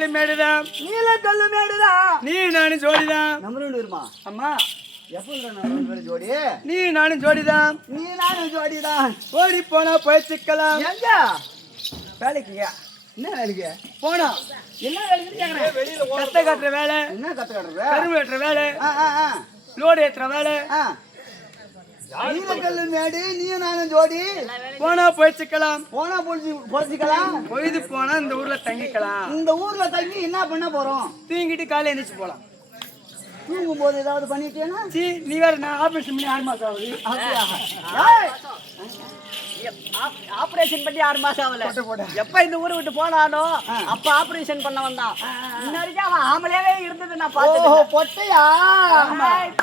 நீலக்கல்லு மேடுதான் நீலக்கல்லு மேடுதான் நீ நானும் ஜோடிதான். நம்ம ரெண்டு பேருமா? அம்மா எப்போ ரெண்டு பேரும் ஜோடி? நீ நானும் ஜோடிதான். நீ நானும் ஜோடிதான். ஓடி போனா போய்ச்சிக்கலாம். எங்க வேலைக்குங்க? என்ன வேலைக்கு போனா? என்ன வேலைக்கு கேக்குறேன்? வெளியில கத்த கட்டுற வேலை, என்ன கத்து கட்டுற? கரும்பு வெட்டுற வேலை, ஆ லோடு ஏத்துற வேலை. நீலக்கல்லு மேடு நீ நானும் ஜோடி. போனா போய்ச்சிக்கலாம். போனா பொழிச்சுக்கலாம். பொழுது போனா இந்த ஊர்ல தங்கிக்கலாம். இந்த ஊர்ல தங்கி என்ன பண்ண போறோம்? தூங்கிட்டு காலையில எந்திரிச்சு போலாம். தூங்கும் போது ஏதாவது பண்ணிட்டேன்னா? சீ, நீ வேற நான் ஆபரேஷன் பண்ணி 6 மாசம் ஆகுது. ஆபரேஷன் பண்ணி 6 மாசம் ஆகல. எப்ப இந்த ஊரை விட்டு போனானோ அப்ப ஆபரேஷன் பண்ண வந்தான். இன்ன வரைக்கும் அவன் ஆமலையாவே இருந்தது நான் பார்த்தேன். பொட்டையா?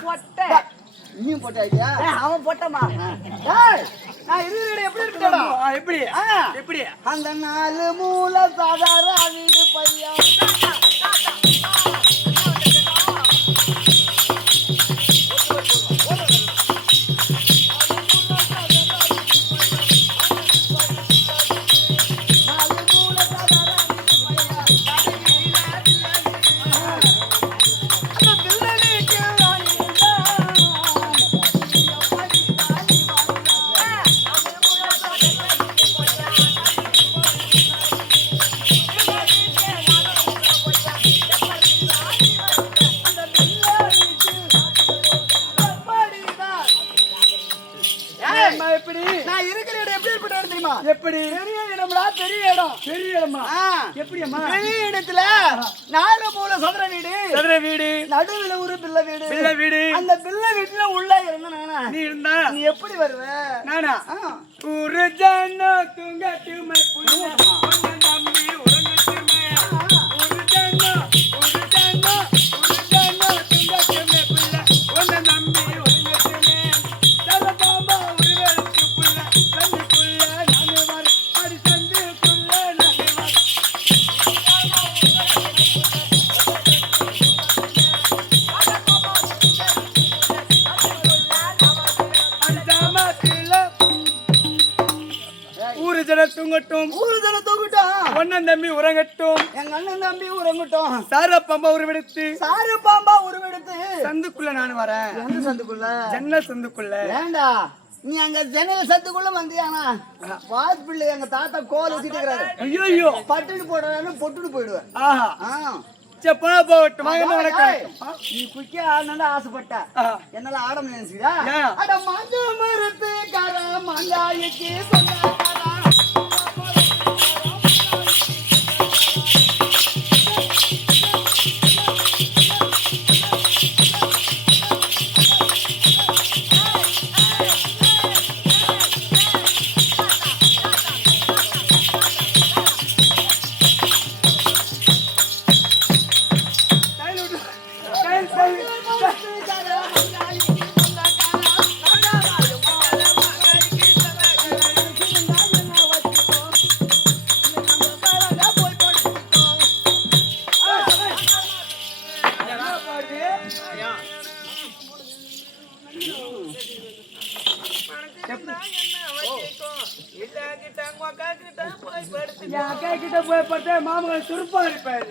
பொட்டை. நீயும் பொட்டையா? அவன் பொட்டமா? நான் இருந்த எப்படி இருக்கடா? எப்படி எப்படி அந்த 4 மூல சாதார வீடு பையா. எப்படி நான் இருக்கிற இடம் எப்படி இருப்பா தெரியுமா? எப்படி பெரிய இடம்டா, பெரிய இடம். பெரிய இடமா? எப்படி அம்மா? பெரிய இடத்துல 4 மூல சதுர வீடு. சதுர வீடு, நடுவுல ஒரு பிள்ளை வீடு. பிள்ளை வீடு. அந்த பிள்ளை வீட்டுல உள்ள இருந்தா நானா? நீ இருந்தா நீ எப்படி வருவ? நானா? ஒரு ஜானோ தூங்கட்டுமே புள்ள ஒன்ன நம்பி உறங்கட்டுமே. ஒரு ஜானோ தூங்கட்டுமே புள்ள ஒன்ன நம்பி உறங்கட்டுமே. தலபாம்பா உருவெடுத்து புள்ள சந்துக்குள்ள நானே வர அடி சந்துக்குள்ள நானே வர. ஊரு ஜன தூங்கட்டும், ஊரு ஜன தூங்கட்டும், ஒன்னன் தம்பி உறங்கட்டும், எங்க அண்ணன் தம்பி உறங்கட்டும். சாரப்பம்பா உருவெடுத்து சாரு பாம்பா உருவெடுத்து சந்துக்குள்ள நான் வரேன். எந்த சந்துக்குள்ள? ஜன்னல் சந்துக்குள்ள. ஏண்டா நீ அங்க ஜன்னல் சந்துக்குள்ள வந்தியானா? வாஸ்பிள்ளை எங்க தாத்தா கோல் வச்சுட்டு இருக்காரு. ஐயோ பட்டுட்டு போடுறான்னு பொட்டுட்டு போயிடுவேன். ஆஹா செப்பனா போகட்டும். நீ குக்கியா ஆடணும்னு ஆசைப்பட்ட, என்னால ஆட நினைச்சுக்கியா? ஏன்? அட மாஞ்ச மரத்து கார மாங்காய்க்கு சொந்தக்காரா. மாமன் சுருப்பா இருப்பேன்.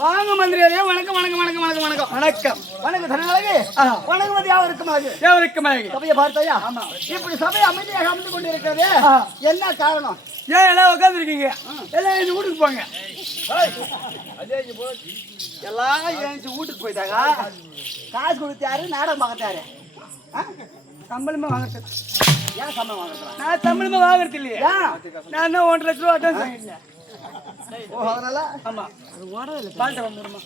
வாங்க மந்திரியாரே. வணக்கம் வணக்கம் வணக்கம் வணக்கம் வணக்கம் வணக்கம் வணக்கம் தனழகு. வணக்கம் யாவருக்குமாக தேவருக்குமாக. சபையை பார்த்தாயா? இப்படி சபை அமைதியாக அமைந்து கொண்டு இருக்கிறது என்ன காரணம்? ஏன் எல்லாம் உட்காந்துருக்கீங்க? எல்லாம் இந்த வீட்டுக்கு போங்க. எல்லாம் ஏஞ்சி வீட்டுக்கு போயிட்டாங்க. காசு கொடுத்தாரு, நாடகம் பார்த்தாரு. சம்பளமா வாங்குறது? ஏன் சம்பளம் வாங்குறா? நான் சம்பளமா வாங்குறது இல்லையா? நான் என்ன 1.5 லட்ச ரூபா அட்வான்ஸ் வாங்கிட்டேன். ஓ அதனால? ஆமா. பால்ட்ட வந்துருமா?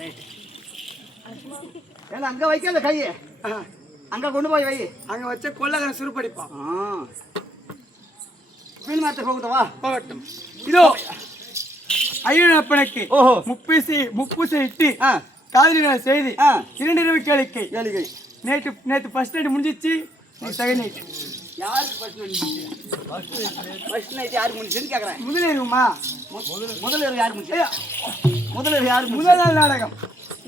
ரைட். ஏன்னா அங்க வைக்காத கையை, அங்க கொண்டு போய் வை. அங்க வச்ச கொள்ளகன சுருப்படிப்பான். மீன் மாத்த போகுதவா? போகட்டும். இதோ ஐயனப்பனுக்கு முப்பூசை இட்டு காதலின செய்தி 2 இரவு கேளிக்கை. நேற்று ஃபர்ஸ்ட் நைட் முடிஞ்சிச்சு. செகண்ட் நைட் யாருக்கு ஃபர்ஸ்ட் நைட்? ஃபர்ஸ்ட் நைட் யாருக்கு முடிஞ்சுன்னு கேக்குறேன். முதலிரவுமா? முதலிரவு யாருக்கு முடிஞ்சு? முதலிரவு யாருக்கு? முதல் நாள் நாடகம்.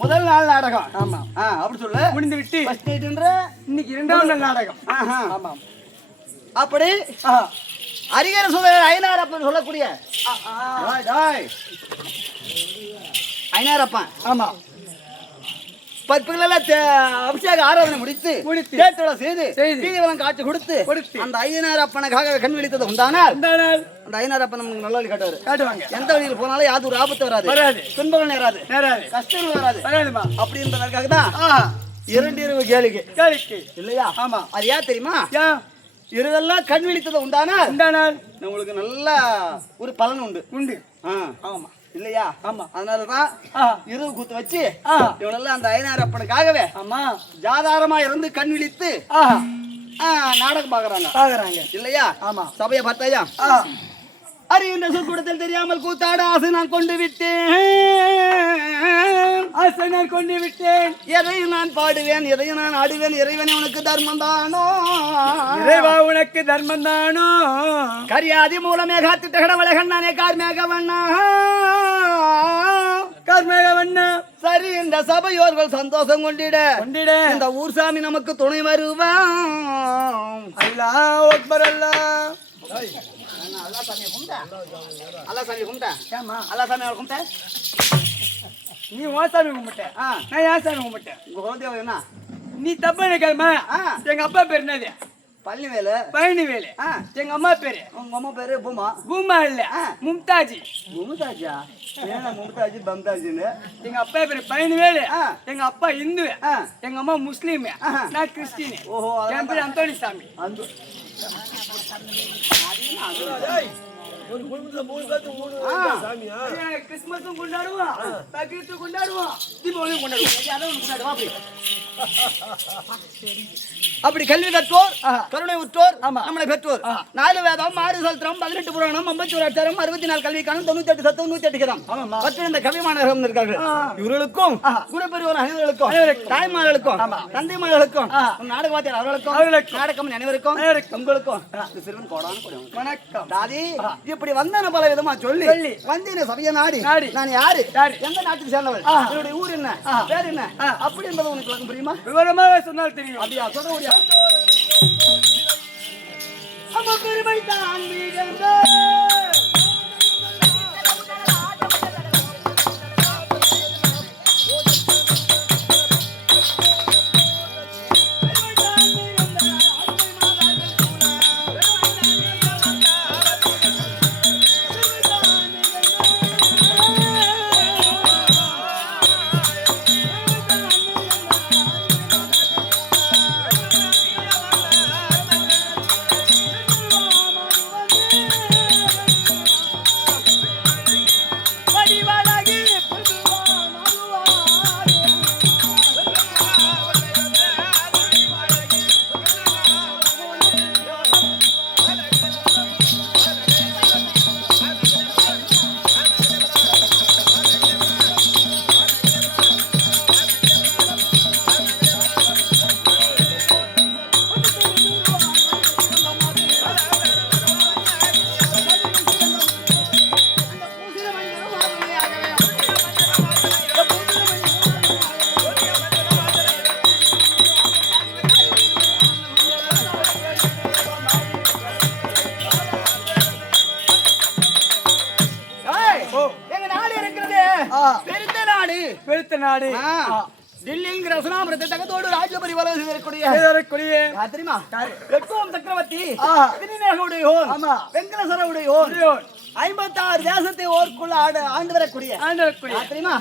முதல் நாள் நாடகம். ஆமா. அப்படி சொல்லு. முடிந்து விட்டு ஃபர்ஸ்ட் நைட்ன்ற இன்னைக்கு 2ஆம் நாள் நாடகம். ஆமா. அப்படி அரிகர சுதர் ஐநார் அப்பன்னு சொல்லக்கூடிய ஐநாரப்பா ஆமா பற்புகளெல்லாம் அபிஷேக ஆராதனை முடித்து தேட்டோட செய்து தீவனம் காட்சி கொடுத்து அந்த ஐநாரப்பனுக்காக கண் விழித்தது உண்டானால் அந்த ஐநாரப்பன் நமக்கு நல்ல வழி காட்டுவாங்க. எந்த வழியில் போனாலும் யாவது ஒரு ஆபத்து வராது, துன்பங்கள் நேராது, கஷ்டங்கள் வராது. அப்படின்றதுக்காக தான் இரவு கேளிக்கை இல்லையா? ஆமா. அது ஏன் தெரியுமா? இரவெல்லாம் கண் விழித்தது உண்டானால் நம்மளுக்கு நல்ல ஒரு பலன் உண்டு. ஆமா இல்லையா? ஆமா. அதனாலதான் இரவு கூத்து வச்சு இவனெல்லாம் அந்த ஐநாரப்பனுக்காகவே ஜாதாரமா இருந்து கண் விழித்து நாடகம் பாக்குறாங்க இல்லையா? ஆமா. சபையை பார்த்தாயா? அறிகின்ற சொற்கூடத்தில் தெரியாமல் கூத்தாட ஆசை நான் கொண்டு விட்டேன், எதையும் நான் பாடுவேன், எதையும் நான் ஆடுவேன். இறைவனே உனக்கு தர்மம் தானோ, இறைவா உனக்கு தர்மம் தானோ. கரியாதி மூலமே காத்திட்ட கடவுளை கண்ணானே கார்மேகவண்ணா. சரி, இந்த சபையோர்கள் சந்தோஷம் கொண்டிட இந்த ஊர் சாமி நமக்கு துணை வருவான். அல்லாஹ் அக்பர். அல்லாஹ் நீ ஓசாமி கும்பிட்ட, நான் ஏன் சாமி கும்பிட்டேன். என்ன நீ தப்பா நினைக்காதமா. எங்க அப்பா பேர் என்னது? பழனிவேலு. எங்க அம்மா பேரு? உங்க அம்மா பேரு பூமா இல்ல, மும்தாஜி. மும்தாஜா? மும்தாஜி பம்தாஜின்னு. எங்க அப்பா பேரு பழனிவேலு. எங்க அப்பா இந்து, எங்க அம்மா முஸ்லீம், நான் கிறிஸ்டின். ஓஹோ. என் பேரு அந்தோணி சாமி. கிறிஸ்துமஸும் கொண்டாடுவோம், பக்ரீத்தும் கொண்டாடுவோம், தீபாவளியும் கொண்டாடுவோம். அப்படி கல்வி கற்றோர், கருணை உற்றோர், நம்மளை பெற்றோர். 4 வேதம், 6 சல்திரம், 18 புராணம், 51 அட்சரம், 64 கல்விக்கான 98 சத்தம், 108 கிதம் பற்றி இந்த கவிமானர்கள் இருக்கார்கள். இவர்களுக்கும் குருபெருவர் அனைவர்களுக்கும், தாய்மார்களுக்கும், தந்தைமார்களுக்கும், நாடக வாத்தியார் அவர்களுக்கும், நாடகம் அனைவருக்கும், உங்களுக்கும் சிறுவன் கோடான வணக்கம். தாதி இப்படி வந்தன பல விதமா சொல்லி வந்தீன சபைய நாடி நான் யாரு, எந்த நாட்டுக்கு சேர்ந்தவள், என்னுடைய ஊர் என்ன, பேர் என்ன அப்படி என்பது உனக்கு புரியுமா? விவரமாக சொன்னால் தெரியும். அப்படியா? சொல்ல முடியாது. அம்மா பெருமை தான் பெருத்த நாடு. தில்லிங்கிற சுனாமரத்தை தகத்தோடு ராஜ்ய பரிவாரம் செய்திருக்கூடிய தெரியுமா? எட்டும் சக்கரவர்த்தி, வெங்கடேஸ்வரவுடையோன், 56 தேசத்தை ஓர்க்குள்ள ஆண்டு வரக்கூடிய தெரியுமா?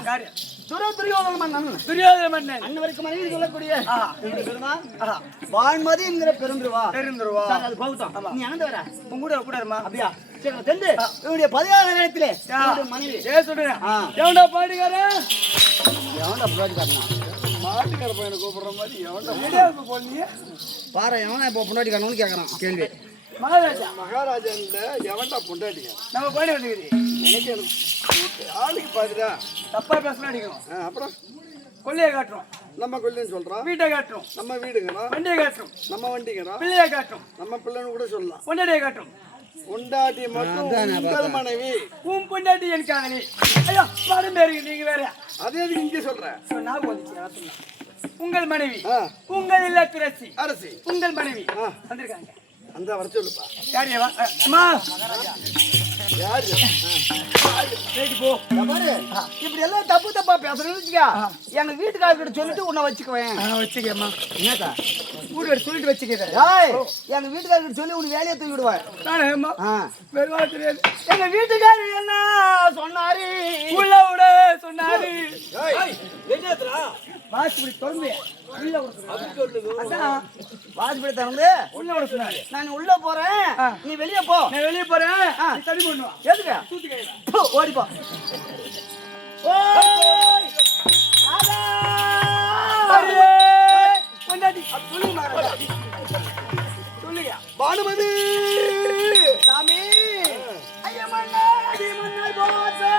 துரியோதன மன்னன் அன்னவருக்கு மனைவி சொல்லக்கூடிய வான்மதி என்கிற பெருந்துருவா. அது பௌத்தம். நீ அனந்த வர உங்க கூட இருமா? அப்படியா? சரி, சென்று இவருடைய 16 நேரத்திலே மனைவி சொல்றேன். எவன்டா பாடுகார? எவன்டா பாடுகாரனா? மாட்டுக்கார பையனை கூப்பிடுற மாதிரி எவன்டா போனீங்க பாரு. எவனா இப்போ பொண்டாட்டிக்காரனு கேட்கறான் கேள்வி. மகாராஜா இல்ல, எவன்டா பொண்டாட்டிங்க? நம்ம பாடி வந்துக்குது. எனக்கு ஆளுக்கு பாத்துடா தப்பா பேசலாம் அடிக்கணும். அப்புறம் கொள்ளையை காட்டுறோம், நம்ம கொள்ளைன்னு சொல்றோம். வீட்டை காட்டுறோம், நம்ம வீடுங்கிறோம். வண்டியை காட்டுறோம், நம்ம வண்டிங்கிறோம். பிள்ளையை காட்டுறோம், நம்ம பிள்ளைன்னு கூட சொல்லலாம். பொண்டாட்டியை காட்டுறோம். பொண்டாட்டி மட்டும் உங்கள் மனைவி, உன் பொண்டாட்டி என் காதலி. ஐயோ பாடம் பேருங்க, நீங்க வேற. அதே இங்கே சொல்றேன். நான் வந்துச்சு. உங்கள் மனைவி, உங்கள் இல்லத்தரசி அரசி, உங்கள் மனைவி வந்திருக்காங்க. அந்த வர சொல்லுப்பா. யாரு? அம்மா யாரு போ பாரு இப்படி எல்லாம் தப்பு தப்பா பேசுறேன்னு வச்சுக்கா எங்க வீட்டுக்காரர்கிட்ட சொல்லிட்டு உன்னை வச்சுக்குவேன் வச்சுக்கேம்மா என்னக்கா வீடு சொல்லிட்டு வச்சுக்கிறேன் எங்க வீட்டுக்காரர்கிட்ட சொல்லி உனக்கு வேலையை தூக்கி விடுவேன் நானேம்மா வெறுவா தெரியாது எங்க வீட்டுக்காரர் என்ன சொன்னாரு உள்ள விட சொன்னாரு வாசிப்படி திறந்து உள்ள அதான் வாஜ்பேயி திறந்து உள்ள விட சொன்னாரு நான் உள்ள போறேன் நீ வெளியே போ நான் வெளியே போறேன் நீ தண்ணி பண்ணுவா எதுக்கு தூத்து கையில ஓடிப்போ சொல்லுங்க பானுமதி சாமி ஐயா மன்னாடி மன்னர் போசா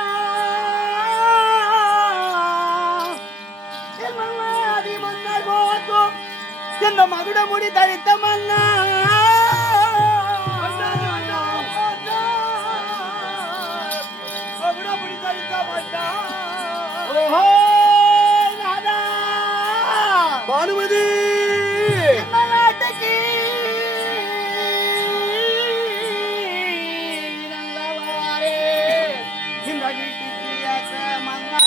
மன்னாடி மன்னர் போசோ இந்த மகுட முடி தரித்த மன்னா மகுட முடி தரித்த மன்னா ஓஹோ நாதா பானுமதி நாட்டுக்கு இந்த வீட்டுக்கு மன்னா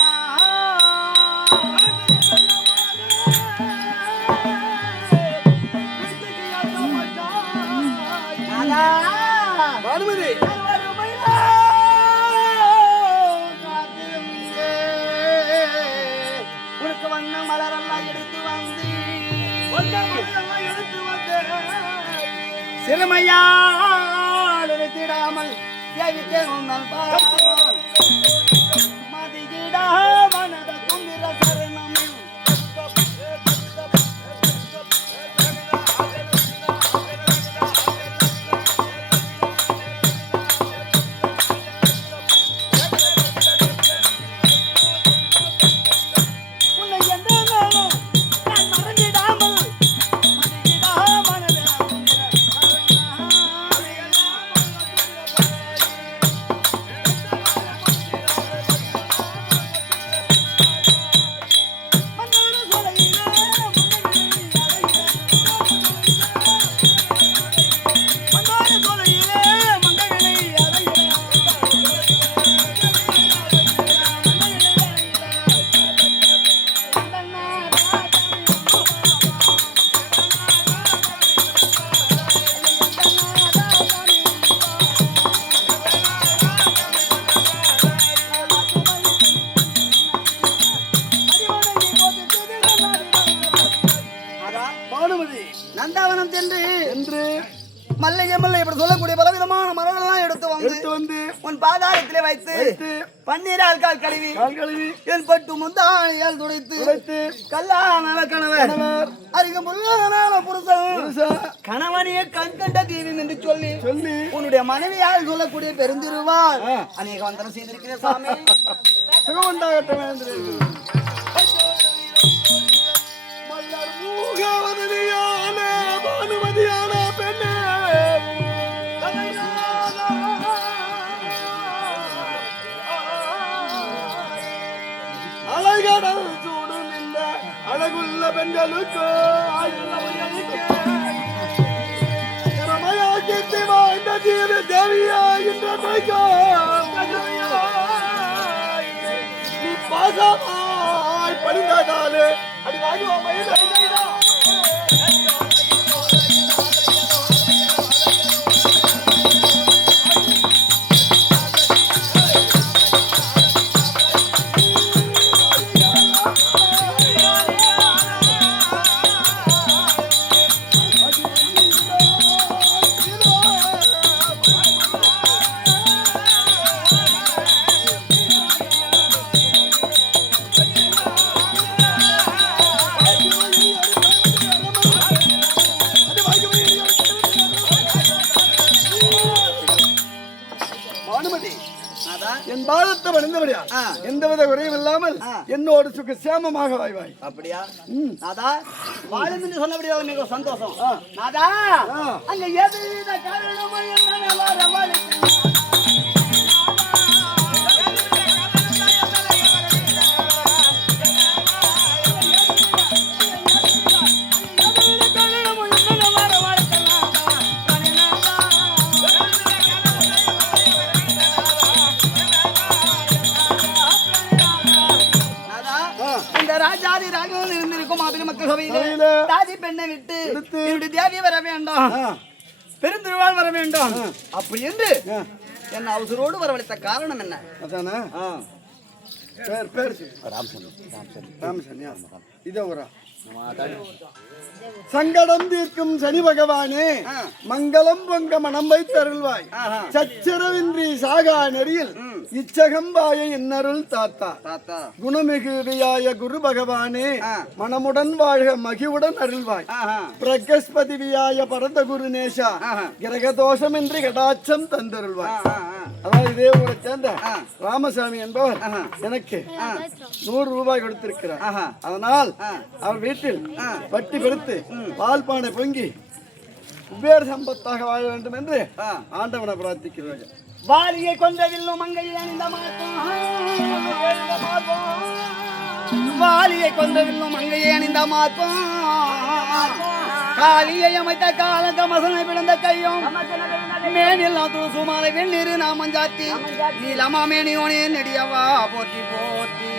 பானுமதி உனக்கு வண்ண மலரெல்லாம் எடுத்து வந்து சிறுமையால் நிறுத்திடாமல் மதியிடா மனத தும்பிர சரணமில் உன்னை எந்த நாளும் நான் மறந்திடாமல் மதியிடா மனத பானுமதி நந்தாவனம் சென்று என்று மல்லிகை மல்லை இப்படி சொல்லக்கூடிய பலவிதமான மரங்கள்லாம் எடுத்து எடுத்து வந்து உன் பாதாளத்திலே வைத்து பன்னீரால் கால் கழுவி கால் கழுவி என் பட்டு முந்தானியால் துடைத்து உடைத்து கல்லான கணவர் அருகமுள்ள புருஷன் கணவனையே கண் கண்ட தீவின் என்று சொல்லி சொல்லி உன்னுடைய மனைவியால் சொல்லக்கூடிய பெருந்திருவாள் அநேக வந்தனம் செய்திருக்கிறேன் சாமி சுகமுண்டாகட்டும் என்று மல்லர் மூகவதனியான பானுமதியான பெண்ணே அலைகடல் சூடும் இந்த அழகுள்ள பெண்களுக்கு திறமையாக்கி வாழ்ந்த தீர தேவியாகின்ற நீ பாசமாய் பணிந்ததாலே அடி வாங்குவோம் என் பாதத்தை வணந்தபடியா எந்தவித குறையும் இல்லாமல் என்னோடு சுக சேமமாக வாய்வாய். அப்படியா? நாதா வாழும் என்று சொன்னபடியா மிக சந்தோஷம். நாதா அங்க எதுவித காரணமும் என்ன வரவழைத்து ஜாதி பெண்ணை விட்டு என்னுடைய தேவி வர வேண்டாம், பெருந்திருவாள் வர வேண்டும் அப்படி என்று என்ன அவசரோடு வரவழைத்த காரணம் என்ன? அதானே பேர் ராமசன்யா இதோ ஒரு சங்கடம் தீர்க்கும் சனி பகவானே, மங்களம் பொங்க மனம் வைத்தருள்வாய், சச்சரவின்றி சாகா நெறியில் இச்சகம்பாய இன்னருள் தாத்தா, குணமிகு வியாய குரு பகவானே, மனமுடன் வாழ்க மகிவுடன் அருள்வாய், பிரகஸ்பதி வியாய பரத குரு நேஷா, கிரகதோஷமின்றி கடாட்சம் தந்தருள்வாய். அதாவது இதே ஊரை சேர்ந்த ராமசாமி என்பவர் எனக்கு 100 ரூபாய் கொடுத்திருக்கிறார். அதனால் அவர் வீட்டில் வட்டி பெருத்து பால் பானை பொங்கி குபேர சம்பத்தாக வாழ வேண்டும் என்று ஆண்டவனை பிரார்த்திக்கிறார்கள். வாலியை கொண்டதில்லும் மங்கையை அணிந்த மாட்டோம், வாலியை கொண்டதில்லும் மங்கையை அணிந்த மாட்டோம், காலியை அமைத்த கால கமசனை பிளந்த கையும் மேனில் சுமாரை வெந்நீர் நாமஞ்சாத்தி நீலமா மேனியோனே நெடியவா போற்றி போற்றி.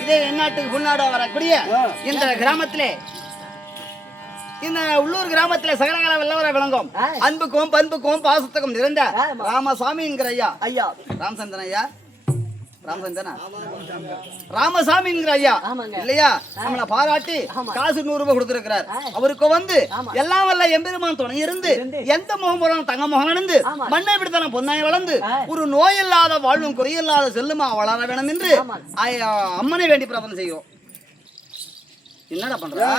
இதே எந்நாட்டுக்கு உள்நாடு வரக்கூடிய இந்த கிராமத்திலே, இந்த உள்ளூர் கிராமத்திலே சகலகல வெள்ளவர விளங்கும் அன்புக்கும் பண்புக்கும் பாசத்துக்கும் நிறைந்த ராமசாமிங்கிற ஐயா ராமசந்திரன் ஐயா ராமசாமிங்கிற ஐயா இல்லையா, நம்மளை பாராட்டி காசு 100 ரூபாய் கொடுத்திருக்கிறார். அவருக்கு வந்து எல்லாம் வல்ல எம்பெருமான் துணை இருந்து எந்த முகம் தங்க முகம் நடந்து மண்ணை பிடித்தாலும் பொன்னாய் வளர்ந்து ஒரு நோய் இல்லாத வாழ்வும் குறையில்லாத செல்லுமா வளர வேணும் என்று அம்மனை வேண்டி பிரார்த்தனை செய்கிறோம். என்னடா பண்றா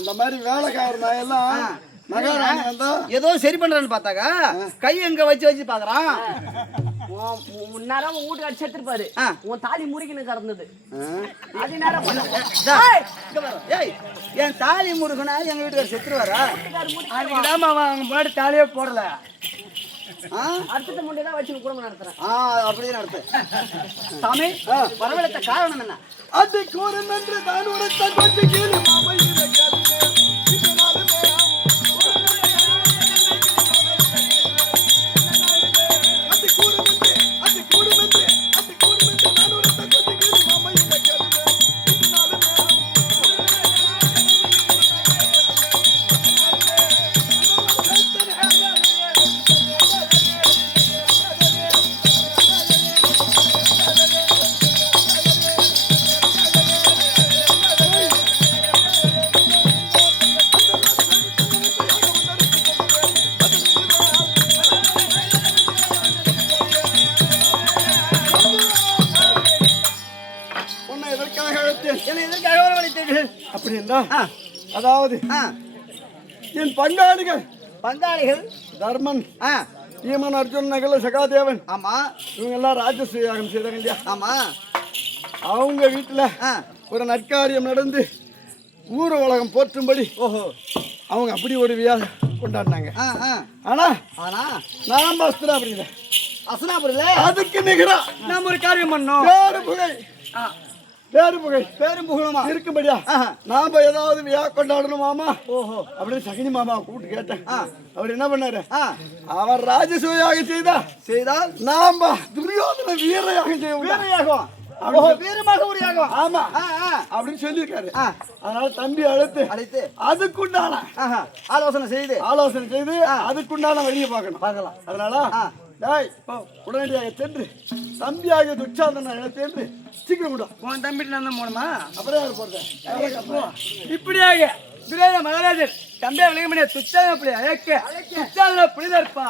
இந்த மாதிரி வேலைக்காரனா எல்லாம் ஏதோ சரி பண்றான்னு பார்த்தாக்கா கை எங்க வச்சு பாக்குறான். முன்னாரம் வீட்டுக்கு அடிச்சு எடுத்துருப்பாரு, உன் தாலி முருகனு கறந்தது. என் தாலி முருகனா எங்க வீட்டுக்கார செத்துருவாரா? முன்னாடி தாலியே போடல, அடுத்த முன்னே வச்சு குடும்பம் நடத்துறேன். அப்படியே நடத்து சாமி. வரவழைத்த காரணம் என்ன? அது கூறும் என்று தான் உரைத்த கொஞ்சம் கீழ் மாமை அதாவது என் பங்காளிகள் தர்மன், ஈமன், அர்ஜுன், நகல, சகாதேவன், ஆமா இவங்க எல்லாம் ராஜஸ்ரீ யாகம் செய்தாங்க இல்லையா? ஆமா. அவங்க வீட்டுல ஒரு நற்காரியம் நடந்து ஊர் உலகம் போற்றும்படி அவங்க அப்படி ஒரு விழா கொண்டாடினாங்க. ஆனா நாம அஸ்தினாபுரியில அதுக்கு நிகரா நாம ஒரு காரியம் பண்ணோம். பேரும் புகழுமா இருக்கும்படியா நாம ஏதாவது விழா கொண்டாடணுமாமா அப்படின்னு சகினி மாமா கூப்பிட்டு கேட்டேன். அவர் என்ன பண்ணாரு, அவர் ராஜசூயாக செய்தால் நாம துரியோதன வீரயாக செய்வோம். வீரமாக ஒரு யாகம், ஆமா அப்படின்னு சொல்லியிருக்காரு. அதனால தம்பி அழைத்து அதுக்குண்டான ஆலோசனை செய்து அதுக்குண்டான வழியை பார்க்கலாம். அதனால உடனடியாக சென்று தம்பியாக துச்சாதன சென்று சீக்கிரம் விடும். உன் தம்பிட்டு நான் போனோமா? அப்புறம் யார் போடுறேன் இப்படியாக துரியோதன மகாராஜர் தம்பியா விளங்க முடியாது. துச்சாதன அப்படி அழைக்க துச்சாதன புனிதர்ப்பா.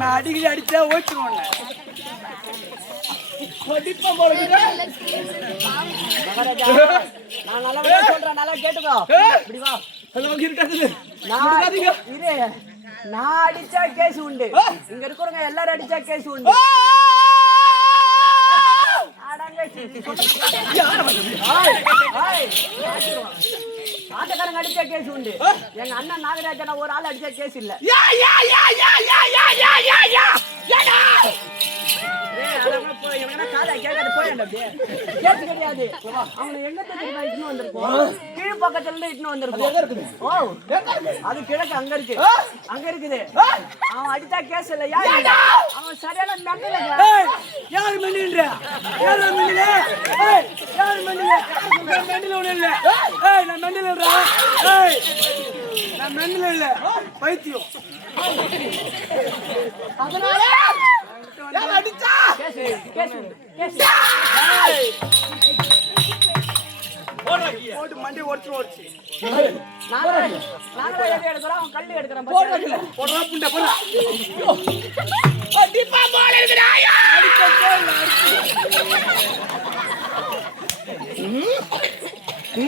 நான் அடிக்கடி அடிச்சா ஓச்சுருவோம். நான் நல்லா சொல்றேன், நல்லா கேட்டுக்கோ. இப்படி வா. நான் அடிச்சா கேஸ் உண்டு, இங்க இருக்கிறவங்க எல்லாரும் அடிச்சா கேஸ் உண்டு. ஆட்டக்காரங்க அடிச்சா கேஸ் உண்டு. எங்க அண்ணன் நாகராஜனா ஒரு ஆள் அடிச்சா கேஸ் இல்ல. கீழ் பக்கத்துல இட்டுன்னு வந்திருக்கோம். அது கிழக்கு அங்க இருக்கு, அங்க இருக்குது. அவன் அடிச்சா கேஸ் இல்ல. அவன் சரியான மெண்டல். யாரு மெண்டல்? யாரு மெண்டல்? யாரு மெண்டல்? மெண்டல் ஒண்ணு இல்ல. நான் மெண்டல் இல்ல. நான் மெண்டல் இல்ல, பைத்தியம். அதனால அடிச்சா போட்டு மண்டி ஓடிச்சு. நாங்க எடுக்கிறோம், அவன் கல்லு எடுக்கிறான். போடுறா புண்டை போடுறா.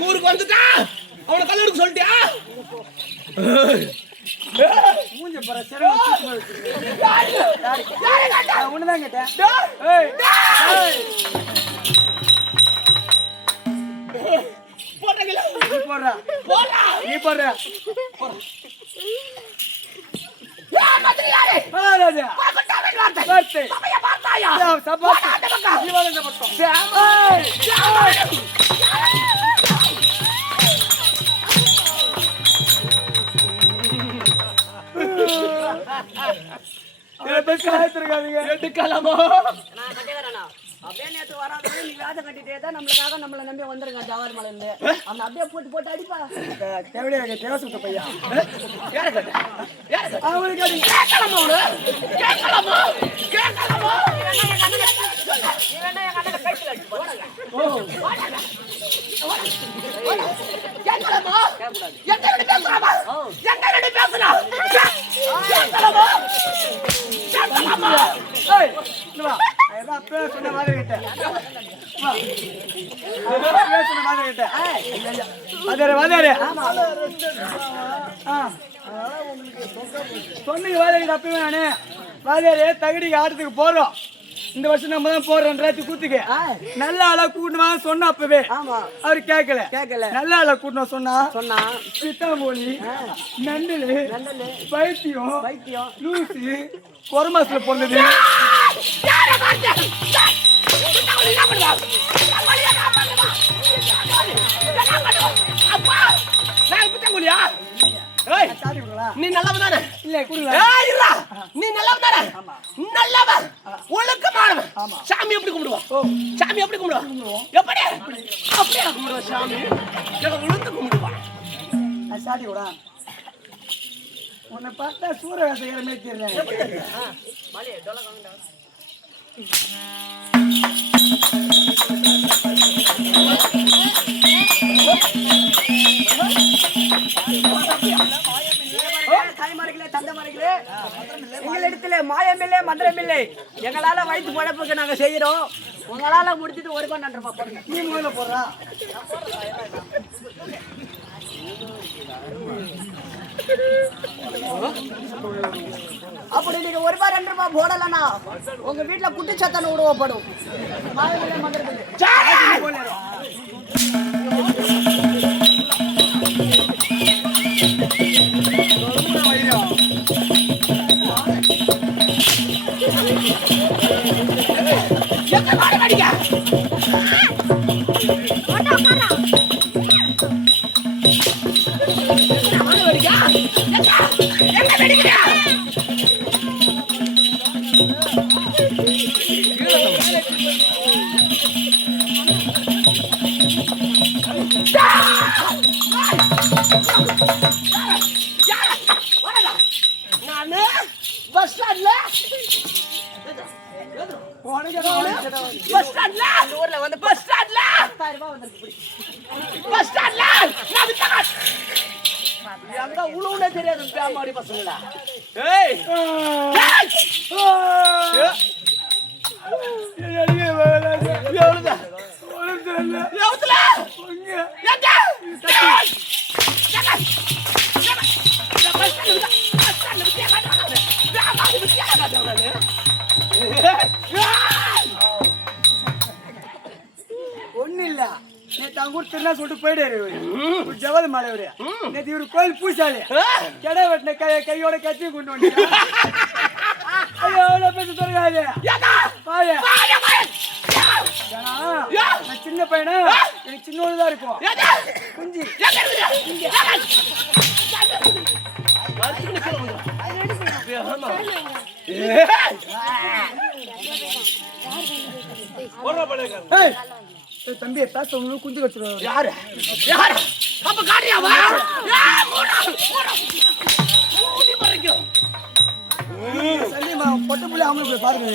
ஊருக்கு வந்துட்டா அவனை கல்லு எடுக்க சொல்லிட்டியா? மூஞ்ச பாரு, ஒண்ணுதான் கேட்டேன். நீ போடுற எடுக்கலாமா? அப்படியே நேற்று வராது, நீ வேலை கட்டிட்டே தான் நம்மளுக்காக நம்மளை நம்பி வந்துருங்க. ஜவார் மலையில அவன் அப்படியே போட்டு போட்டு அடிப்பா. தேவையான தேவசத்த பையா சொன்ன மாதிரி சொன்னீங்க வேலைக்கு அப்பவே நானு வாதியாரே தகுதிக்கு ஆட்டத்துக்கு போறோம். இந்த வருஷம் நம்ம தான் போறோம் கூத்துக்கு. நல்ல ஆளா கூட்டணும் சொன்ன அப்பவே அவரு கேட்கல. நல்ல ஆளா கூட்டணும் சொன்னா சித்தாமோலி நண்டலு பைத்தியம் லூசி கொரமாசுல பிறந்தது. நீ நல்லவன் தானே? இல்ல குடுங்க. நீ நல்லவன் தானே? நல்லவன் ஒழுக்கமானவன். சாமி எப்படி கும்பிடுவா? சாமி எப்படி கும்பிடுவா? எப்படி அப்படியே கும்பிடுவா? சாமி உளுந்து கும்பிடுவா. சாட்டி கூட உன்னை பார்த்தா சூரியகாசகர மாதிரி தெரியல. எங்களிடத்திலே மாயமில்லை மந்திரமில்லை. எங்களால வயிற்று பழப்புக்கு நாங்க செய்யறோம். உங்களால முடிச்சுட்டு ஒரு ரூபாய் 2 ரூபாய் போடுங்க. நீ முதல்ல போடுறா. அப்படி நீங்க ஒரு ரூபாய் 2 ரூபாய் போடலன்னா உங்க வீட்டுல குட்டி சத்தனை உருவப்படும். மாயமில்லை மந்திரமில்லை. எங்க உழுவுனே தெரியாது பேமாடி பசங்களா. ஏய் ஒண்ணு இல்ல நேற்று அவங்க கூட திருநா சொல்லிட்டு போயிட்டாரு ஜவாது மாலை வரையா நேற்று இவரு கோயில் பூசாலி கடை வெட்டின கையோட கத்தி கொண்டு வந்து ஐயோ பேச சொல்றாரு நான் சின்ன பையனா எனக்கு சின்னதான் இருக்கும் குஞ்சு தம்பி பேச உங்களுக்கு குஞ்சு வச்சிருவாரு யாரு யாரு அப்ப காட்டியாவா சந்தியமா பொட்ட புள்ளி ஆம்பளை போய் பாருங்க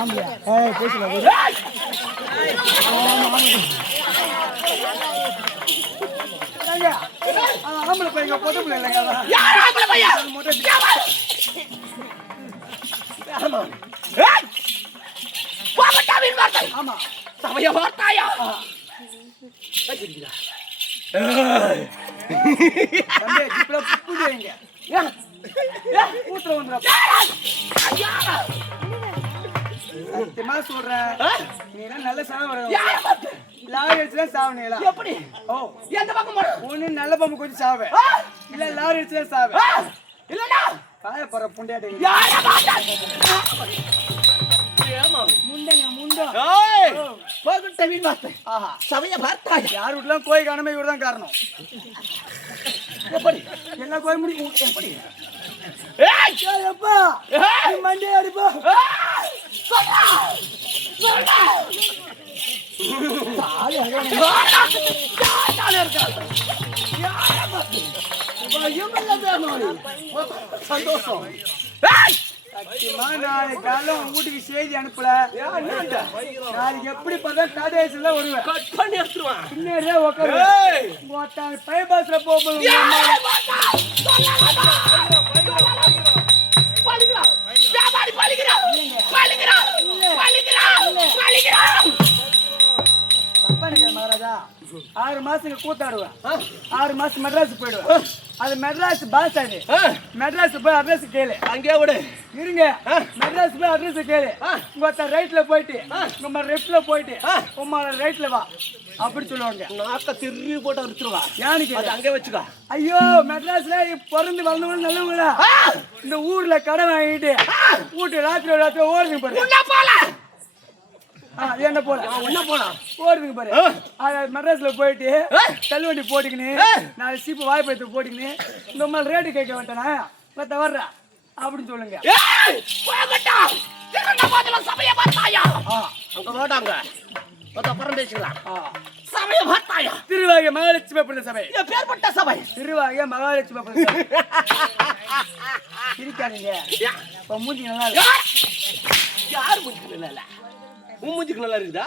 ஆம்பளையா பேசல ஆம்பளை பையங்க பொட்ட பிள்ளை இல்லைங்க ஆமா சமய வார்த்தாயா சத்தியமா சொல்றேன் நீ நல்ல சாவ லாரி அடிச்சுதான் சாவனீங்களா எப்படி ஓ எந்த பக்கம் ஒண்ணு நல்ல பம்பு கொஞ்சம் சாவ இல்ல லாரி அடிச்சுதான் சாவ இல்லடா காய போற புண்டையாட்ட முண்டங்க முண்டா போகட்ட வீண் வார்த்தை சமய வார்த்தா யார் வீட்டுலாம் கோயில் காணாம இவர் தான் காரணம் எப்படி எல்லா கோயில் முடியும் எப்படி அப்பா மண்டே அடிப்பா சந்தோஷம் நாளைக்கு காலைல உங்க வீட்டுக்கு செய்தி அனுப்பல நாளைக்கு எப்படி பார்த்தா காடேஸ்ல வருவேன் பின்னாடியே உட்காரு பைபாஸ்ல போகும்போது மகாராஜா 6 மாசம் கூத்தாடுவேன் 6 மாசம் மெட்ராஸ் போயிடுவேன் அது மெட்ராஸ் பாஸ் ஆகுது மெட்ராஸ் போய் அட்ரஸ் கேளு அங்கே விடு இருங்க மெட்ராஸ் போய் அட்ரஸ் கேளு உங்க ரைட்ல போயிட்டு உங்க லெஃப்ட்ல போயிட்டு உங்க ரைட்ல வா அப்படி சொல்லுவாங்க நாக்க திரும்பி போட்டு அடிச்சிருவா யானுக்கு அது அங்கே வச்சுக்கோ ஐயோ மெட்ராஸ்ல பிறந்து வளர்ந்தவங்க நல்லவங்களா இந்த ஊர்ல கடை வாங்கிட்டு வீட்டு ராத்திரி ஓடுங்க பாரு என்ன போலாம் என்ன போலாம் போறதுக்கு பாரு மெட்ராஸ்ல போயிட்டு கல்வண்டி போட்டுக்கின்னு 4 சீப்பு வாய்ப்பு போட்டுக்கின்னு இந்த மாதிரி ரேட்டு கேட்க வேண்டானா பத்த வர்ற அப்படின்னு சொல்லுங்க திருவாகிய மகாலட்சுமி பிள்ளை சபை பேர்பட்ட சபை திருவாகிய மகாலட்சுமி பிள்ளை சபை இருக்காதீங்க மூஞ்சி நல்லா யார் மூஞ்சி நல்லா மூஞ்சிக்கு நல்லா இருக்குதா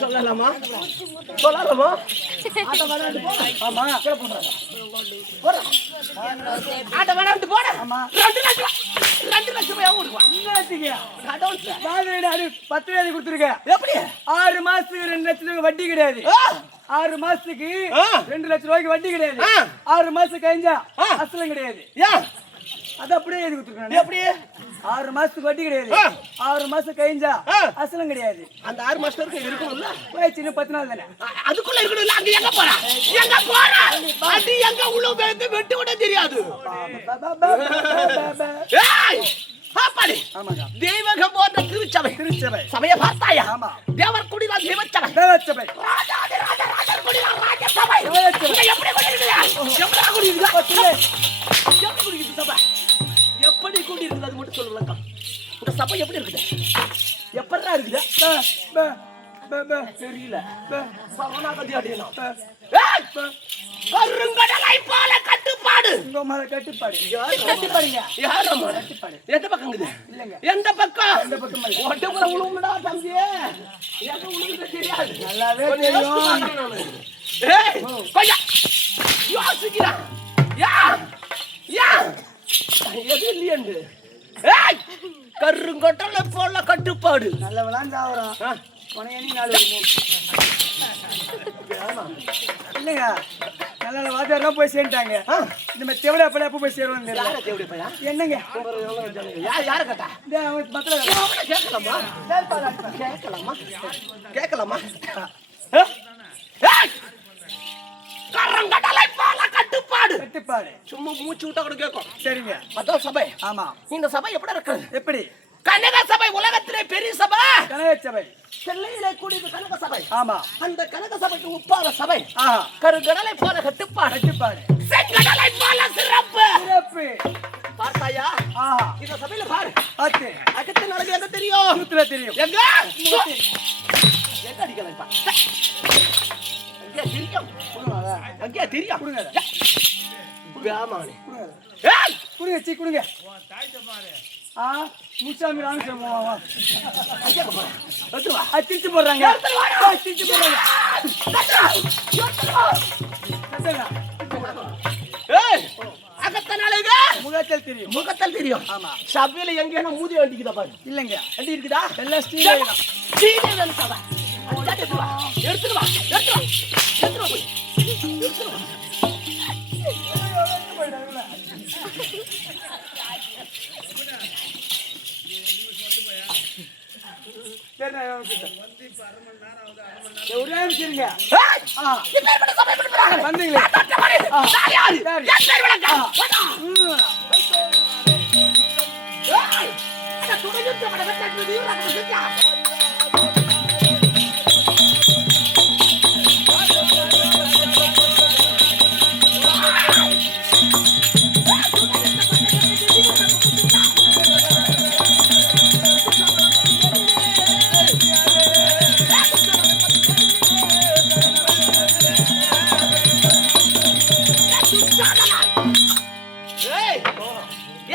சொல்லலாமா சொல்லலாமா ஆமா ஆட்ட வேணாம் போட ஆமா 2 லட்சம் கொடுத்துருக்க எப்படி 6 மாசத்துக்கு 2 லட்சத்துக்கு வட்டி கிடையாது 6 மாசத்துக்கு 2 லட்சம் ரூபாய்க்கு வட்டி கிடையாது 6 மாசத்துக்கு கழிஞ்சா அசலும் கிடையாது அது அப்படியே எழுதி கொடுத்துருக்காங்க எப்படி 6 மாசத்துக்கு வட்டி கிடையாது 6 மாசம் கழிஞ்சா அசலும் கிடையாது அந்த 6 மாசத்துக்கு இருக்கும்ல போயிடுச்சு 10 நாள் தானே அதுக்குள்ள இருக்கணும்ல அங்க எங்க போறா அது எங்க உள்ள வெந்து வெட்டி விட தெரியாது ஏய் பாப்பாடி ஆமாங்க தெய்வக போன்ற திருச்சபை சபையை பார்த்தாயா ஆமா தேவர் குடிலா தேவச்சபை ராஜா குடிலா ராஜசபை எப்படி குடிக்குது சபை எப்படி கூட்டி இருக்குது அது மட்டும் சொல்லுங்க இந்த சபை எப்படி இருக்குது எப்படா தெரியல சரணாகதி அடையணும். கருங்கடலை போல கட்டுப்பாடு. கட்டுப்பாடு கட்டுப்பாடுங்க. யார் அம்மா? எந்த பக்கம் இருக்குது? இல்லங்க. எந்த பக்கம்? ஒட்டுக்குள்ள உழுவுடா தம்பி. எங்க உழுவுது தெரியாது. நல்லாவே தெரியும். ஏய் கொஞ்சம் யோசிக்கிறா. யா யா எது இல்லையண்டு. ஏய் கருங்கடலை போல கட்டுப்பாடு. நல்ல விளாண்டாவரம் உனையணி 4 இல்லைங்க நல்ல வாத்தியாரெல்லாம் போய் சேர்ந்துட்டாங்க. இந்த மாதிரி தேவடா பழைய எப்போ போய் சேருவாங்க யாரை தேவடி பையா? என்னங்க யார கேட்டா? மத்தில கேட்கலாமா? கேட்கலாமா? கேட்கலாமா? கருங்கடலை போல கட்டுப்பாடு. கட்டுப்பாடு சும்மா மூச்சு விட்டா கூட கேட்கும். சரிங்க. அதான் சபை. ஆமா. இந்த சபை எப்படி இருக்கு? எப்படி? கனக சபை உலகத்திலே பெரிய சபை. கனக சபை செல்லையிலே கூடியது கனக சபை. ஆமா. அந்த கனக சபைக்கு ஒப்பாத சபை. ஆஹா. கருங்கடலை போல கட்டுப்பாடு. கட்டுப்பாடு. செங்கடலை போல சிறப்பு. சிறப்பு. பார்த்தாயா? ஆஹா. இந்த சபையில பாரு. பாத்து. அகத்து நடக்கு எங்க தெரியும்? சூத்துல தெரியும். எங்க? எங்க அடிக்கலாம் இப்ப? அங்கே தெரியும். அங்கே தெரியும். கொடுங்க. ஆமாண்ணே. ஏய் கொடுங்க சி கொடுங்க. முச்சாமி ராமசாமி திருச்சி போடுறாங்க. திருச்சி போடுறாங்க. முகத்தில் தெரியும். முகத்தில் தெரியும். ஆமா. சபையில எங்கேனா மூதி வண்டிக்குதா பாரு. இல்லைங்க வண்டி இருக்குதா? எல்லாம் ஸ்டீல் ஸ்ரீதேவன் சபை. எடுத்துட்டு வா. எடுத்துட்டு வா. எடுத்துட்டு வா. எடுத்துட்டு வா போய். எடுத்துட்டு வா. ஒரே நிமிஷம் வந்தீங்களே வந்தீங்களே.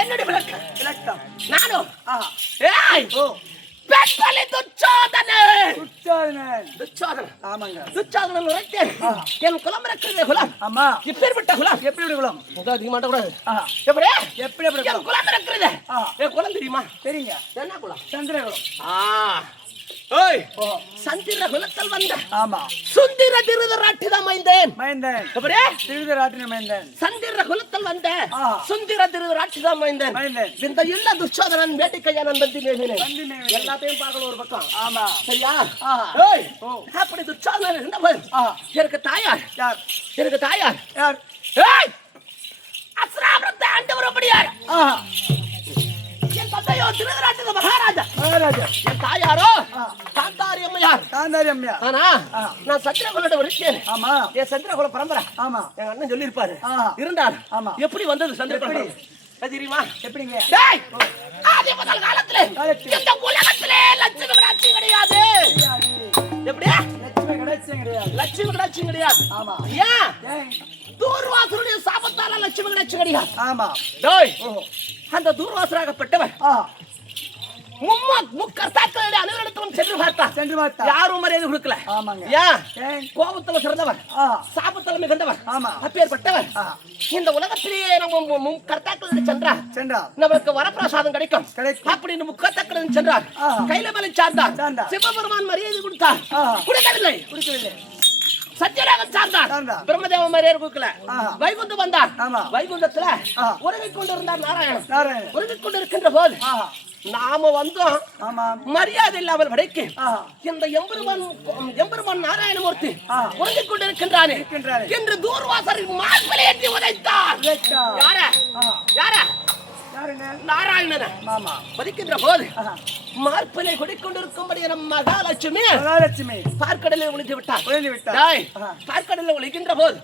என்னுடைய விளக்கம் விளக்கம் நானும் ஆஹா. ஏய் ஓ பெண்பலி துச்சாதனன். துச்சாதனன். துச்சாதனன். ஆமாங்க. துச்சாதனன் உரைத்தேன். ஆஹா. என் குலம் இருக்கிற குலம். ஆமா. இப்பேற்பட்ட குலம். எப்படி எப்படி குலம்? உங்க அதிகமா கூடாது. ஆஹா. எப்படி? எப்படி எப்படி என் குலம்? குலம் இருக்கிறது. ஆஹா. என் குலம் தெரியுமா? தெரியுங்க. என்ன குலம்? சந்திர குலம். ஓய் ஓ சந்திர குலத்தில் வந்த ஆமா. சுந்திர திருதராட்டித மைந்தேன். மைந்தன். எப்படி? திருதராட்டின மைந்தன். சந்திர குலத்தில் வந்த ஆஹா. சுந்திர திருதராட்டித மைந்தன். மைந்தன். இந்த எல்லா துச்சாதனன் வேட்டைக்கையானன் பந்தி மேவினேன். வந்து மேவினேன். எல்லாத்தையும் பார்க்கணும் ஒரு பக்கம். ஆமா. சரியா? ஆஹா. ஓய் ஓ அப்படி துச்சாதனன் இருந்தவன் ஆஹா. எனக்கு தாயார். யார்? எனக்கு தாயார். யார்? ஏய் அஸ்ராபுரத்தை ஆண்டவர் அப்படியார். ஆஹா. என் தந்தையோ திருதராட்டித மகாராஜா. மகாராஜா. என் தாயாரோ ஆ. காந்தாரி அம்மையார். காந்தாரி அம்மையா. ஆனா ஆஹா. நான் சந்திரகுலோட வருஷேன். ஆமா. என் சந்திரகுல பரம்பரை. ஆமா. எங்க அண்ணன் சொல்லியிருப்பாரு. ஆஹா. இருந்தார். ஆமா. எப்படி வந்தது சந்திரகுல? அது தெரியுமா? எப்படிங்க? டேய் ஆதி முதல் காலத்திலே காலத்திலே. இந்த உலகத்திலே லட்சுமி கடாட்சி கிடையாது. எப்படி? லட்சுமி கிடைச்சே கிடையாது. லட்சுமி கடாட்சி கிடையாது. ஆமா. ஏன்? ஏன்? தூர்வாசருடைய சாபத்தால லட்சுமி கடாட்சி கிடையாது. ஆமா. டேய் ஓஹோ. அந்த தூர்வாசராகப்பட்டவர் ஆஹா. முக்கர்த்தாக்களுடைய அலுவலகத்திலும் சென்று பார்த்தார். சென்று பார்த்தா. யாரும் மரியாதை கொடுக்கல. ஆமாங்க. ஏன்? ஏன்? கோபத்துல சிறந்தவர். ஆஹா. சாபத்துல மிகுந்தவர். ஆமா. அப்பேற்பட்டவர் ஆஹா. இந்த உலகத்திலேயே நம்ம கர்த்தாக்கள் சென்றார். சென்றார். நமக்கு வரப்பிரசாதம் கிடைக்கும் கிடைக்கும். அப்படின்னு முக்கத்தக்கடன் சென்றார். ஆஹா. கையில மேல சார்ந்தார். சார்ந்தார். சிவபெருமான் மரியாதை கொடுத்தார். ஆஹா. கொடுக்கவில்லை. குடிக்கவில்லை. சத்தியராகன் சார்ந்தார். சார்ந்தார். பிரம்மதேவ மரியாதை கொடுக்கல. ஆஹா. வைகுந்தம் வந்தார். ஆமா. வைகுந்தத்துல ஆஹா. உறவிக் கொண்டிருந்தார் நாராயணன். நாராயணன். உறவிக் கொண்டிருக்கின்ற போது ஆஹா. நாம வந்தோம். ஆமா. மரியாதை இல்லாமல் வடைக்கு ஆஹா. இந்த எம்பெருமான் நாராயணமூர்த்தி ஆஹா. உறங்கிக் கொண்டிருக்கின்றானே இருக்கின்றாரே. என்று தூர்வாசரின் மார்பிலை ஏற்றி உதைத்தார். உதைத்தார். யார? ஆஹா. யார? நாராயணன் மாமா பதிக்கின்ற போது மார்பிலை கொடிக்கொண்டிருக்கும்படிய நம் மகாலட்சுமி பார்க்கடலில் ஒளிந்து விட்டார். பார்க்கடலில் ஒளிக்கின்ற போது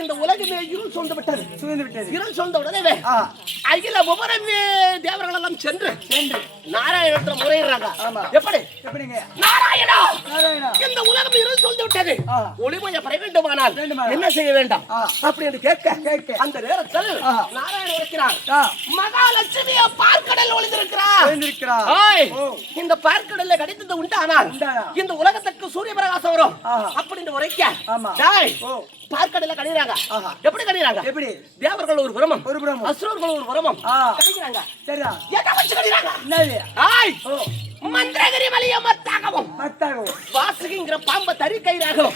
இந்த உலகமே இருள் சூழ்ந்து விட்டது. இருள் சூழ்ந்த உடனே அகில உபரமே தேவர்கள் எல்லாம் சென்று நாராயணத்தில் முறையிடுறாங்க. எப்படி நாராயணா, இந்த உலகம் இருள் சூழ்ந்து விட்டது, ஒளிமையை பெற வேண்டுமானால் என்ன செய்ய வேண்டாம் அப்படி என்று கேட்க அந்த நேரத்தில் நாராயணன் இருக்கிறார். மகாலட்சுமிய பார்க்கடல் ஒளிந்திருக்கிறார். இந்த பார்க்கடல்ல கிடைத்தது உண்டானால் இந்த உலகத்துக்கு சூரிய பிரகாசம் வரும் அப்படின்னு உரைக்க பார்க்கடல கடிறாங்க. எப்படி கடிறாங்க? எப்படி? தேவர்கள் ஒரு புறமும் அசுரர்கள் ஒரு புறமும் கடிக்கிறாங்க. சரியா? எதை வச்சு கடிறாங்க? மந்திரகிரி வலிய மத்தாகவும் வாசுகிங்கிற பாம்ப தறி கயிறாகவும்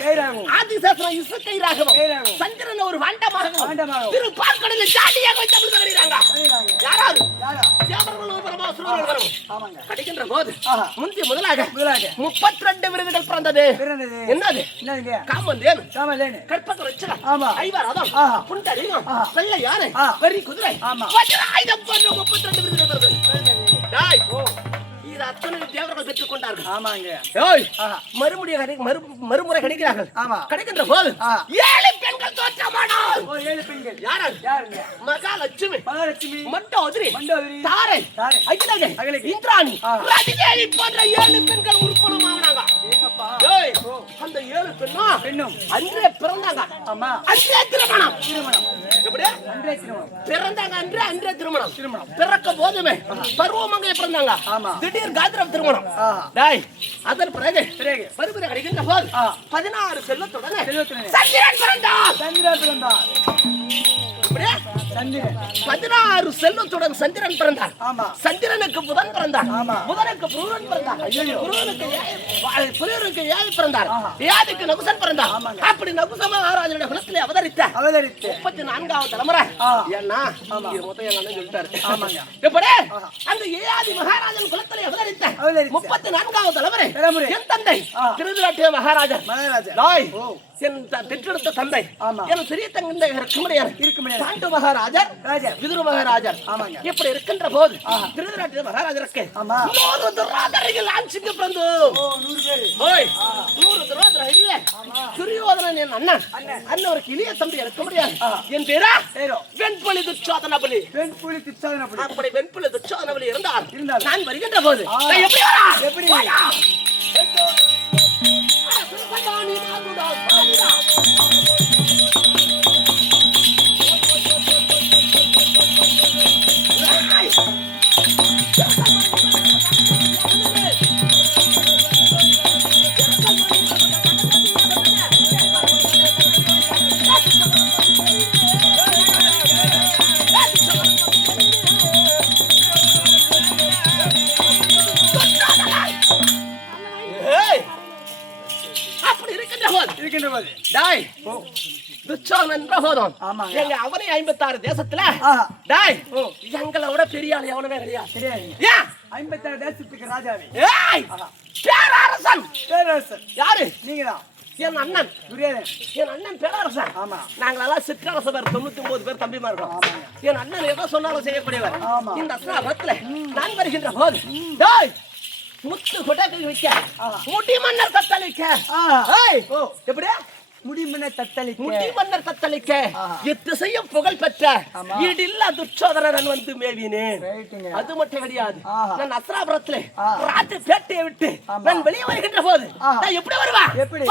ஆதிசேஷனம் இசு கயிறாகவும் சந்திரன் ஒரு வண்டமாகவும் திரு பார்க்கடல சாட்டியாக வச்சு அப்படி கடிறாங்க. யாராவது தேவர்கள் ஒரு புறமும் அசுரர்கள் ஒரு புறமும் கடிக்கின்ற போது முந்தி முதலாக 32 விருதுகள் பிறந்தது. என்னது? காமந்தேன், கற்பக ரட்சகம், ஐவரதம், புண்டரீகம், வெள்ளை யானை, வெறி குதிரை, வஜ்ராயுதம் போன்ற 32 விருதுகள் பிறந்தது. அத்தனை தேவர்கள் பெற்றுக் கொண்டார்கள். மறுமுறை கிடைக்கிறார்கள். கிடைக்கின்ற போது 7 பெண்கள் தோற்றமானார். 7 பெண்கள் யாரு? மகாலட்சுமி, மண்டோதரி, தாரை, அகிலகை, இந்திராணி, ரதிதேவி போன்ற 7 பெண்கள் உருப்பணமானாங்க. அந்த 7 பெண்ணும் அன்றே பிறந்தாங்க. அன்றே திருமணம். எப்படி பிறந்தாங்க? அன்றே திருமணம். பிறக்க போதுமே பருவமங்கை பிறந்தாங்க. திடீர் காத்திரம் திருமணம். அதன் பிறகு பருவரை கிடைக்கின்ற போது 16 செல்வத்துடனே சந்திரன் பிறந்தார். 16 செல்வத்துடன் சந்திரன் பிறந்தார். சந்திரனுக்கு புதன் பிறந்தார். புதனுக்கு புருவன் பிறந்தார். புருவனுக்கு யாதி பிறந்தார். யாதிக்கு நகுசன் பிறந்தார். அப்படி நகுச மகாராஜனுடைய குலத்திலே அவதரித்த 34வது தலைமுறை. ஏன்னா மொத்தம் என்ன சொல்லிட்டாரு. எப்படி அந்த ஏயாதி மகாராஜன் குலத்திலே அவதரித்த 34வது தலைமுறை என் தந்தை திருநாட்டிய மகாராஜர். என் பெற்றெடுத்த தந்தை என் சிறிய தந்தை பாண்டு மகாராஜர், விதுரு மகாராஜர். இப்படி இருக்கின்ற போது திருநாட்டிய மகாராஜருக்கு 100 துராதரைகள் ஆட்சிக்கு பிறந்து 100 துராதரைகள் துரியோதனன் என் அண்ணன். அண்ணவருக்கு இளைய தம்பி இருக்க முடியாது. என் பேரா வெண்புலி துச்சாதனபலி. அப்படி வெண்புலி துச்சாதனபலி இருந்தால் நான் வருகின்ற போது எப்படி அவனே 56 தேசத்துல எங்களோட பெரிய ஆள் எவனுமே கிடையாது. 56 தேசத்துக்கு ராஜாவே பேரரசன். யாரு? நீங்கதான். என் அண்ணன் என் அண்ணன் பேரரசன். நாங்களெல்லாம் சிற்றரசு பேர் 99 பேர் தம்பிமா இருக்கோம். என் அண்ணன் எதோ சொன்னாலும் செய்யக்கூடியவர். இந்த அஸ்திராபத்துல நான் வருகின்ற போது முத்து கொட்டை வைக்க முடி மன்னர் தத்தளிக்க. எப்படி முடிமன்னர் தத்தளிக்க எத்திசையும் புகழ் பெற்ற ஈடில்லா துச்சோதனன் வந்து மேவினேன். அது மட்டும் கிடையாது. நான் அஸ்திராபுரத்துல ராத்திரி பேட்டையை விட்டு நான் வெளியே வருகின்ற போது நான் எப்படி வருவா? எப்படி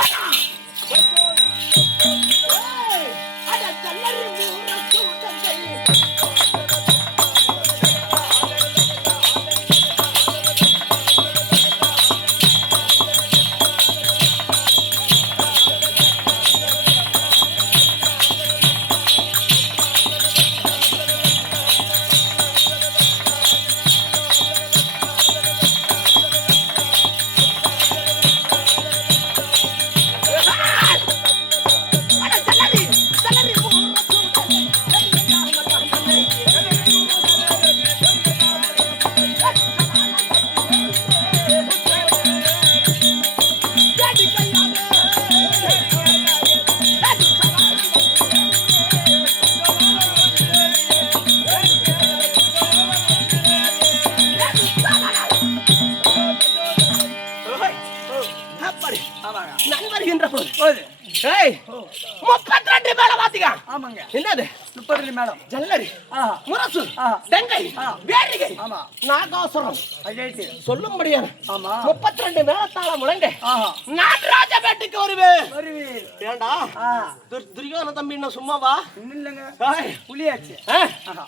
அப்படி ஆமாங்க நான் வருகின்ற போது போது ஏய் 32 மேல பாத்தீங்க ஆமாங்க என்னது 32 மேடம் ஜல்லரி ஆஹா முரசு ஆஹா டெங்கை வேடிகை ஆமா நாகாசுரம் அஜய்ட்டு சொல்ல முடியாது ஆமா 32 மேலத்தாள முழங்க ஆஹா நாடராஜ பேட்டுக்கு வருவேன் வருவீர் ஏண்டா ஆஹா துரியோதன தம்பி என்ன சும்மாவா இன்னும் இல்லைங்க ஏய், புளியாச்சு ஆ, ஆஹா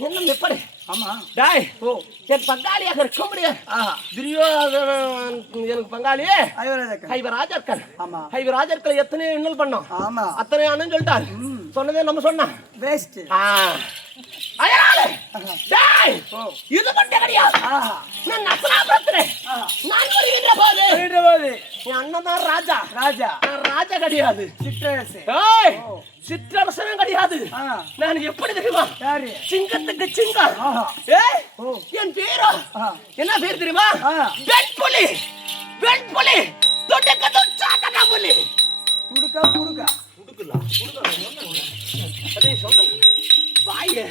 என்ன எப்படி ஆமா டாய் ஓ என் பங்காளியாக இருக்க முடியாது ஆஹா துரியோதனன் எனக்கு பங்காளியே ஐவராஜக்கா ஹைவராஜர்கள் ஆமா ஹைவராஜர்கள் எத்தனையோ இன்னல் பண்ணோம் ஆமா அத்தனை அண்ணன் சொல்லிட்டாரு சொன்னதே நம்ம சொன்னோம் வேஸ்ட் அயராளே ஆஹா டாய் ஓ இது மட்டும் கிடையாது ஆஹா நான் நசனாபுரத்திலே ஆஹா நான் வருகின்ற போது போயிடுவது என் அண்ணன் தான் ராஜா ராஜா நான் ராஜா கிடையாது சிற்றரசு ஏய் ஓ சிற்றரசனும் கிடையாது ஆ நான் எப்படி தெரியுமா யாரு சிங்கத்துக்கு சிங்கம் ஆஹா ஏய் ஓ என் பேரா ஆஹா என்ன பேர் தெரியுமா ஆ வெண்புலி வெண்புலி தொட்டுக்க தொச்சாட்டா புலி குடுக்கா குடுக்கா வாயே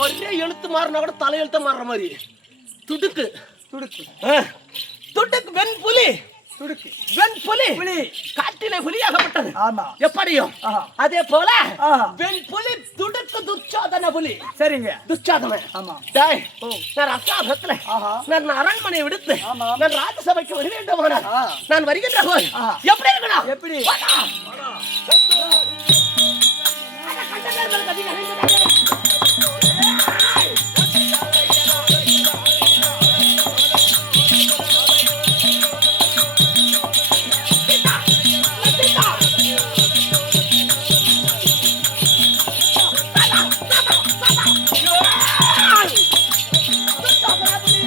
ஒரே எழுத்து மாறினா கூட தலையெழுத்த மாறுற மாதிரி துடுக்கு துடுக்கு ஆ, துடுக்கு வெண்புலி துடுக்கு வெண்புலி புலி காட்டிலே புலியாகப்பட்டது ஆமா எப்படியும் ஆஹா அதே போல ஆஹா வெண்புலி துடுக்கு துச்சாதன புலி சரிங்க துச்சாதன ஆமா டேய் ஓ நான் ரசாபத்துல ஆஹா நான் அரண்மனையை விடுத்து ஆமா நான் ராஜசபைக்கு வர வேண்டுமானால் ஆ நான் வருகின்ற போது ஆஹா எப்படி இருக்கணும் எப்படி வாடா. அட, கண்டதர்கள் கதி நகைந்ததாலே. சீதா, சீதா. தாத்தா, தாத்தா, தாத்தா. ஏய்! துச்சாதனபுலி.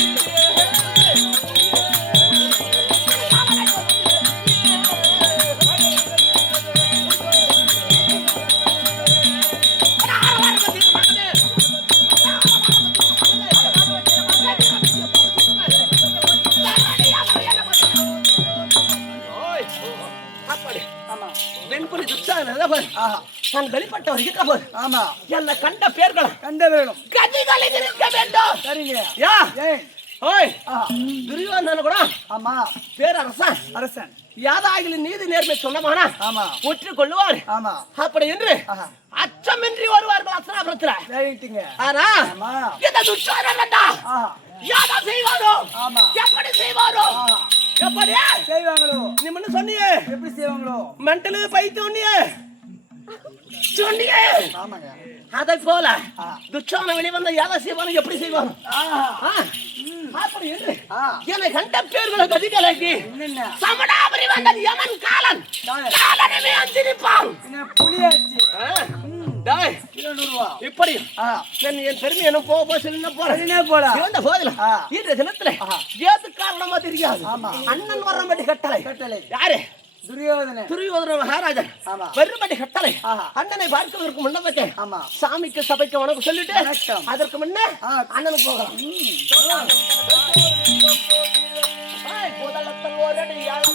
ஆமா வெண்புலி துச்சாதன ஆஹா நான் வெளிப்பட்ட வருகின்ற போது ஆமா என்ன கண்ட பேர்களும் கண்ட வேணும் கதிகளை இருக்க வேண்டும் சரிங்க யா ஏன் ஓய் ஆஹா துரியோதன கூட ஆமா பேரரசன் அரசன் யாதாகிலும் நீதி நேர்மை சொன்னமானா ஆமா ஒற்றுக் கொள்ளுவார் ஆமா அப்படி என்று ஆஹா அச்சமின்றி வருவார்கள் அஸ்தினாபுரத்துல ரைட்டுங்க ஆனா ஆமா இந்த துச்சாதனண்டா ஆஹா யாதா செய்வாரோ ஆமா எப்படி செய்வாரோ ஆஹா எப்படி செய்வாங்களோ நீ முன்ன சொன்னியே எப்படி செய்வாங்களோ மென்டலு பைத்தோன்னியே சொன்னியே ஆமாங்க அதை போல ஆ. துச்சாதன வெளிவந்த யாதா செய்வானோ எப்படி செய்வானோ ஆஹா ஆ, அப்படி என்று ஆ என்னை கண்ட பேர்களை கதிகளைக்கு என்னென்ன சமணாபுரி வந்தது யமன் காலன் காலனவே அஞ்சிருப்பான் என்ன புளியாச்சு டாய் 200 ரூபா இப்படி ஆ என் பெருமை என்ன போக சொல்ல போறேன் சரினே போடா சிவந்த போதில ஆ. இந்த தினத்துல ஏது காரணமா தெரியாது ஆமா. அண்ணன் வர்றபடி கட்டளை கட்டளை யாரு துரியோதன துரியோதன மகாராஜன் ஆமா வரும்படி கட்டளை ஆஹா. அண்ணனை பார்ப்பதற்கு முன்னதற்கு ஆமா சாமிக்கு சபைக்கு வணக்கம் சொல்லிட்டு வணக்கம். அதற்கு முன்ன ஆ. அண்ணனுக்கு போகலாம் முதலத்தில் ஒரு அடி